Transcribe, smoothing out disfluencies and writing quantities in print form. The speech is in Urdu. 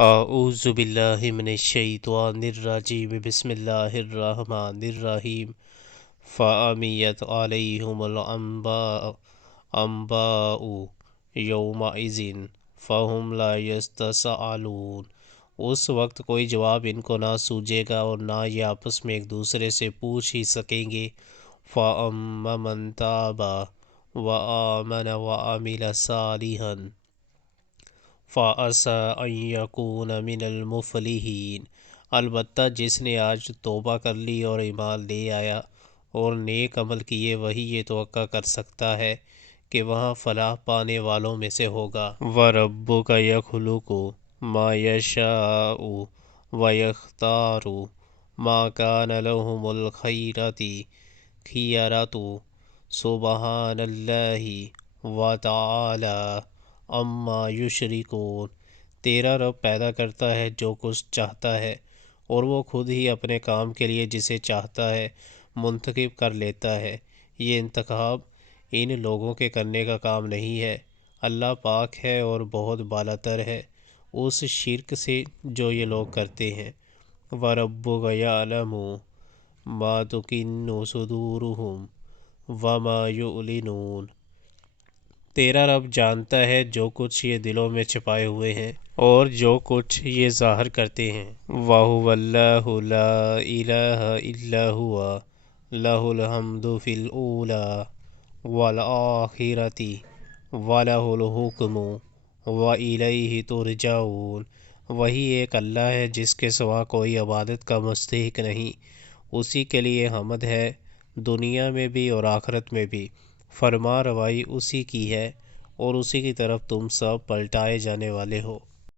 اعوذ باللہ من الشیطان الرجیم بسم اللہ الرحمن الرحیم فَعَمِيَتْ عَلَيْهِمُ الْأَنْبَاءُ يَوْمَئِذٍ فَهُمْ لَا يَسْتَسْأَلُونَ۔ اس وقت کوئی جواب ان کو نہ سوجے گا اور نہ یہ آپس میں ایک دوسرے سے پوچھ ہی سکیں گے۔ فَأَمَّا مَنْ تَابَ وَآمَنَ وَعَمِلَ صَالِحًا فَعَسَىٰ أَن يَكُونَ مِنَ الْمُفْلِحِينَ۔ البتہ جس نے آج توبہ کر لی اور ایمان لے آیا اور نیک عمل کیے، وہی یہ توقع کر سکتا ہے کہ وہاں فلاح پانے والوں میں سے ہوگا۔ وَرَبُّكَ يَخْلُقُ مَا يَشَاءُ وَيَخْتَارُ مَا كَانَ لَهُمُ الْخِيَرَةُ سُبْحَانَ اللَّهِ وَتَعَالَىٰ عَمَّا يُشْرِكُونَ۔ تیرا رب پیدا کرتا ہے جو کچھ چاہتا ہے، اور وہ خود ہی اپنے کام کے لیے جسے چاہتا ہے منتخب کر لیتا ہے۔ یہ انتخاب ان لوگوں کے کرنے کا کام نہیں ہے۔ اللہ پاک ہے اور بہت بالاتر ہے اس شرک سے جو یہ لوگ کرتے ہیں۔ وَرَبُّكَ يَعْلَمُ مَا تُكِنُّ صُدُورُهُمْ وَمَا يُعْلِنُونَ۔ تیرا رب جانتا ہے جو کچھ یہ دلوں میں چھپائے ہوئے ہیں اور جو کچھ یہ ظاہر کرتے ہیں۔ وَهُوَ اللَّهُ لَا إِلَٰهَ إِلَّا هُوَ لَهُ الْحَمْدُ فِي الْأُولَىٰ وَالْآخِرَةِ وَلَهُ الْحُكْمُ وَإِلَيْهِ تُرْجَعُونَ۔ وہی ایک اللہ ہے جس کے سوا کوئی عبادت کا مستحق نہیں، اسی کے لیے حمد ہے دنیا میں بھی اور آخرت میں بھی۔ فرما روائی اسی کی ہے اور اسی کی طرف تم سب پلٹائے جانے والے ہو۔